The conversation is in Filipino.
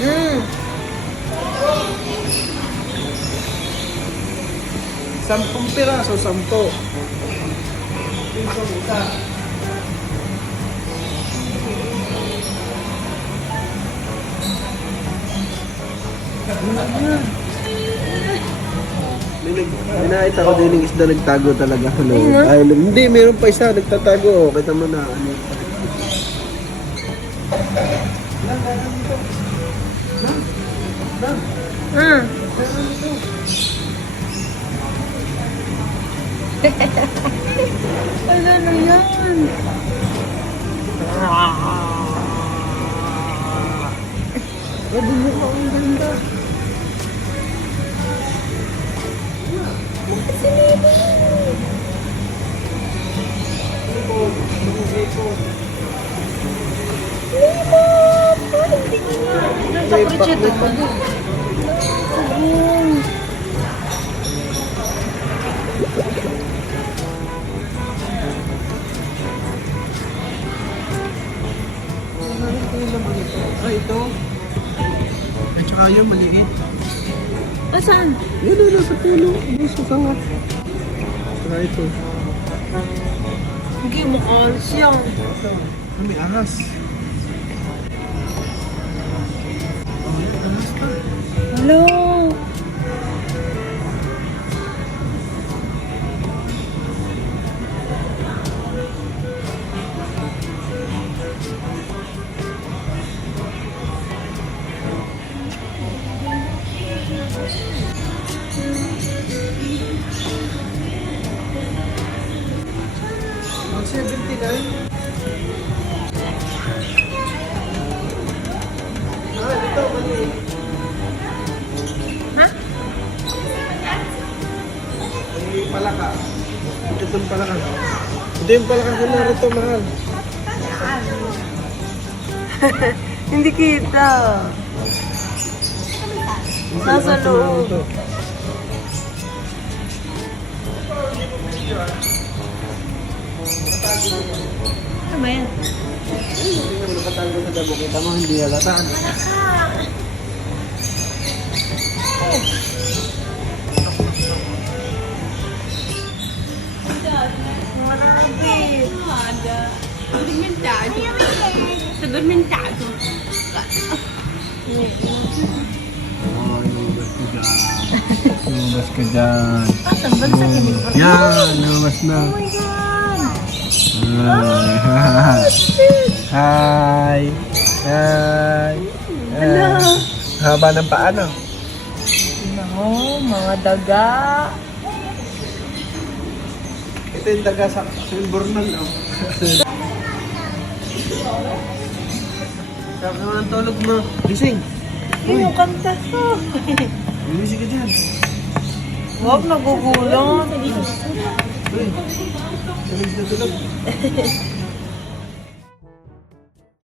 Mm. 10 piraso, 10. Pinsong isa. May nakita ko din yung isda nagtago talaga. Ano? Ay, hindi, meron pa isa nagtatago. Oh. Kita mo na. Ano? Mm. Wala na yan. Grabe mo ka, ang ganda. Sa kuritsito. Ay, ito. At saka yung maliit. Asan? Yun, yun, sa puno. Gusto ka nga. Saka ito. Hindi mo alas yan. Ito. Ah, may ahas. Oh, yan, ahas pa. Hello. Mag 79. Ah, dito, maliit. Ha? May palaka. Ito yung palaka. Ito yung palaka ko na rito, mahal. Hindi kita. Nasa loob. Ano ba yan? Hindi naman nakatago sa dabo. Kita mo, hindi halataan. Marami. Ada. Alimentado. Supermercado. Lumabas ka dyan. Asan ba sa kinig? Yan, lumabas na. Oh my God. Hi! Hi! Hello. Haba ng paano? No, mga daga. Ito yung daga sa Silbornal. Oh. Sabi naman ang tulog mo. Gising! Yung kanta ko. Gising ka dyan. Huwag nagugulang. Uy! Tulog na tulog.